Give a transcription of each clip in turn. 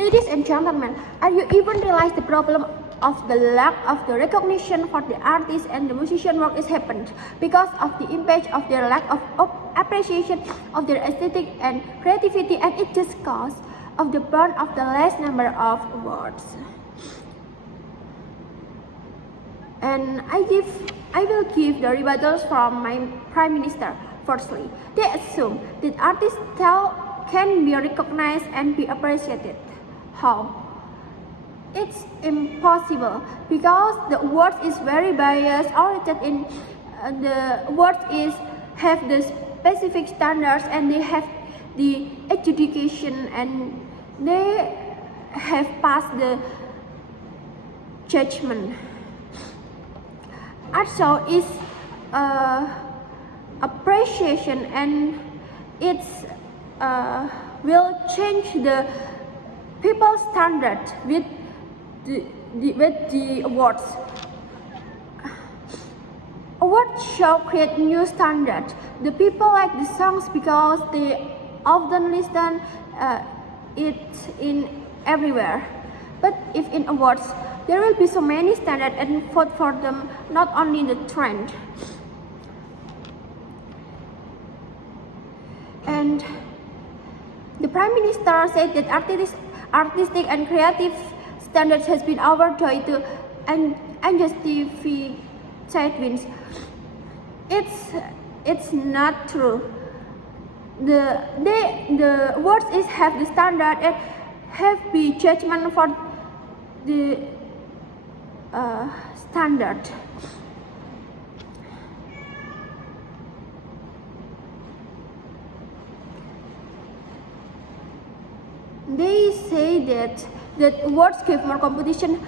Ladies and gentlemen, are you even realize the problem of the lack of the recognition for the artist and the musician work is happened because of the impact of their lack of appreciation of their aesthetic and creativity, and it just cause of the burn of the less number of awards. And I will give the rebuttals from my Prime Minister. Firstly, they assume that artists' talent can be recognized and be appreciated. How? It's impossible because the awards is very biased, oriented in the awards have the specific standards, and they have the adjudication, and they have passed the judgment. Art show is appreciation, and it's will change the people's standard with the awards. Awards show create new standard. The people like the songs because they often listen it in everywhere. But if in awards, there will be so many standards and vote for them, not only the trend. And the Prime Minister said that artistic and creative standards has been overjoyed to unjustified wins. It's not true. The awards have the standard and have the judgment for the standard. They say that awards give more competition,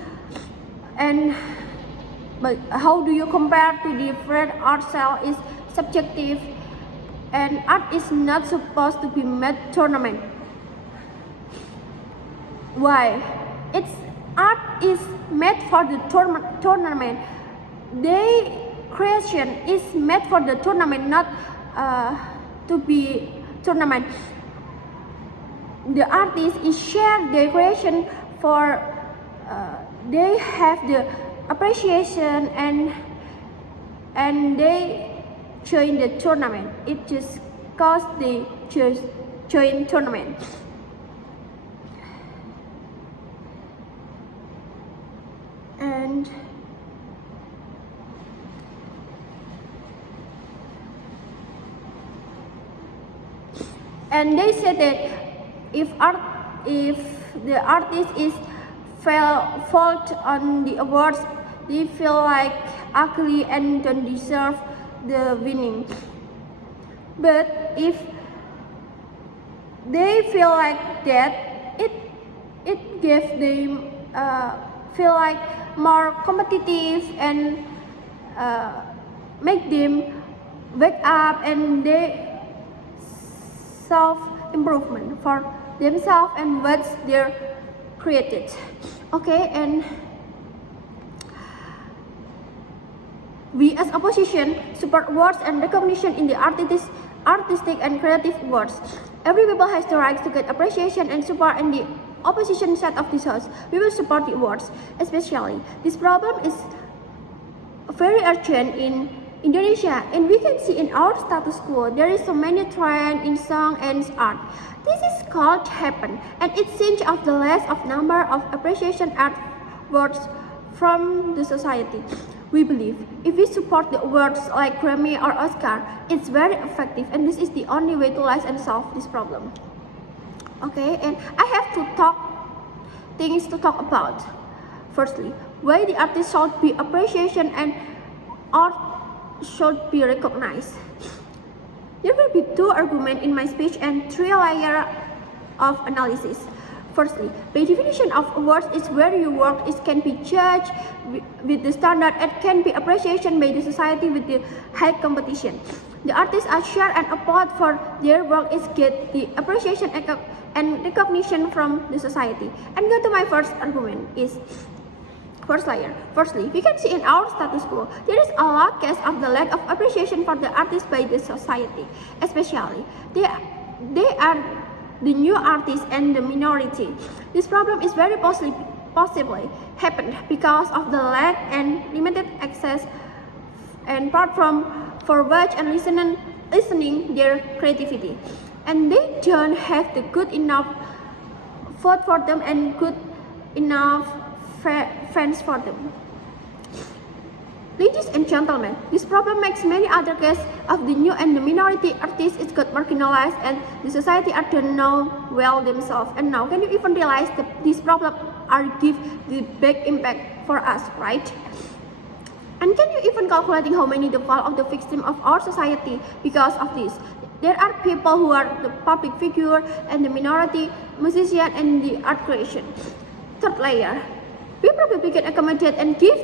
but how do you compare to different art style is subjective, and art is not supposed to be made tournament. Why? Art is made for the tournament. Their creation is made for the tournament, not to be tournament. The artist is share their creation for they have the appreciation, and they join the tournament. It just cause they just join tournament. And they said that if the artist is fault on the awards, they feel like ugly and don't deserve the winning. But if they feel like that, it gives them feel like more competitive, and make them wake up, and they self improvement for themselves and what they're created. Okay, and we as opposition support awards and recognition in the artistic and creative awards. Every people has the right to get appreciation and support, in the opposition side of this house, we will support the awards. Especially, this problem is very urgent in Indonesia, and we can see in our status quo there is so many trend in song and art. This is called happen, and it seems of the less of number of appreciation art awards from the society. We believe if we support the awards like Grammy or Oscar, it's very effective, and this is the only way to rise and solve this problem. Okay, and I have things to talk about. Firstly, why the artist should be appreciation and art should be recognized. There will be two arguments in my speech and three layers of analysis. Firstly, by definition of awards is where your work can be judged with the standard and can be appreciation by the society with the high competition. The artists are shared and applaud for their work is get the appreciation and recognition from the society. And go to my first argument is first layer. Firstly, we can see in our status quo, there is a lot case of the lack of appreciation for the artist by the society. Especially, they are the new artists and the minority. This problem is very possibly happened because of the lack and limited access and platform for watch and listening their creativity, and they don't have the good enough vote for them and good enough fans for them. Ladies and gentlemen, this problem makes many other cases of the new and the minority artists is got marginalized and the society are don't know well themselves. And now, can you even realize that these problems are give the big impact for us, right? And can you even calculating how many the fall of the victim of our society because of this? There are people who are the public figure and the minority musician and the art creation. Third layer, we probably can accommodate and give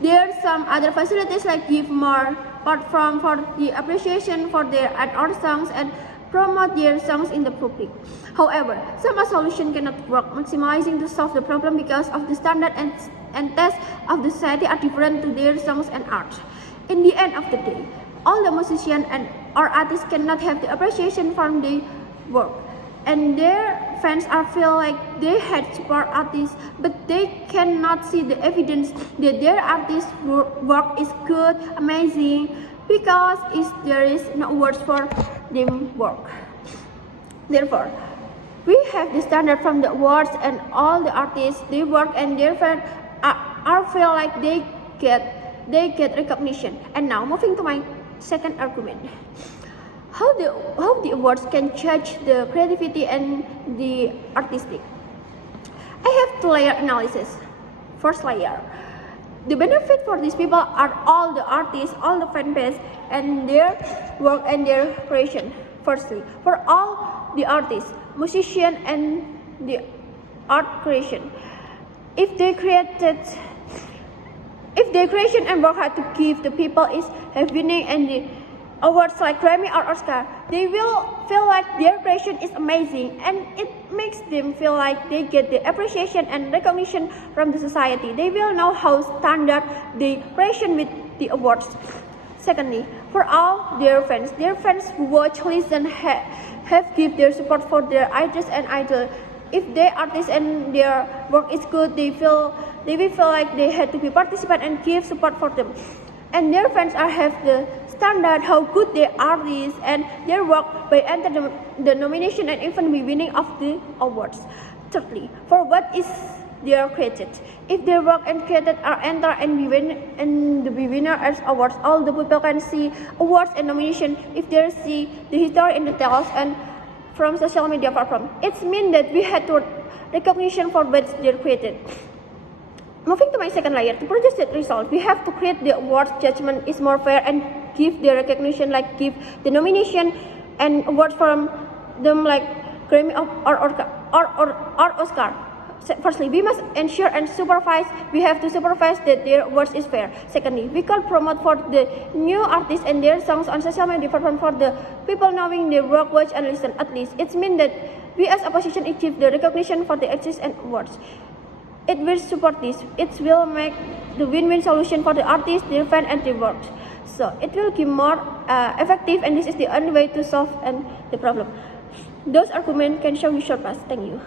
there some other facilities like give more platform for the appreciation for their art or songs and promote their songs in the public. However, some solution cannot work maximizing to solve the problem because of the standard and taste of the society are different to their songs and art. In the end of the day, all the musicians and or artists cannot have the appreciation from their work, and their fans are feel like they had support artists, but they cannot see the evidence that their artist work is good, amazing, because there is no words for them work. Therefore, we have the standard from the awards and all the artists they work and their fans are feel like they get recognition. And now moving to my second argument. How the awards can judge the creativity and the artistic. I have two-layer analysis. First layer, the benefit for these people are all the artists, all the fan base, and their work and their creation. Firstly, for all the artists, musician, and the art creation, if their creation and work had to give the people is have winning and the awards like Grammy or Oscar, they will feel like their creation is amazing, and it makes them feel like they get the appreciation and recognition from the society. They will know how standard the creation with the awards. Secondly, for all their fans who watch, listen, have give their support for their artists and idol. If their artists and their work is good, they will feel like they had to be participant and give support for them. And their fans have the standard how good they are and their work by enter the nomination and even be winning of the awards. Thirdly, for what is their created, if their work and created are enter and be winner as awards, all the people can see awards and nomination if they see the history and details and from social media platform. It means that we had to recognition for what they created. Moving to my second layer, to produce that result, we have to create the awards judgment is more fair and give the recognition like give the nomination and awards from them like Grammy or Oscar. Firstly, we must ensure and supervise. We have to supervise that their awards is fair. Secondly, we can promote for the new artists and their songs on social media platform for the people knowing their work, watch and listen. At least it means that we as opposition achieve the recognition for the exist and awards. It will support this. It will make the win-win solution for the artists, their fans, and their work. So it will be more effective, and this is the only way to solve the problem. Those arguments can show you short pass. Thank you.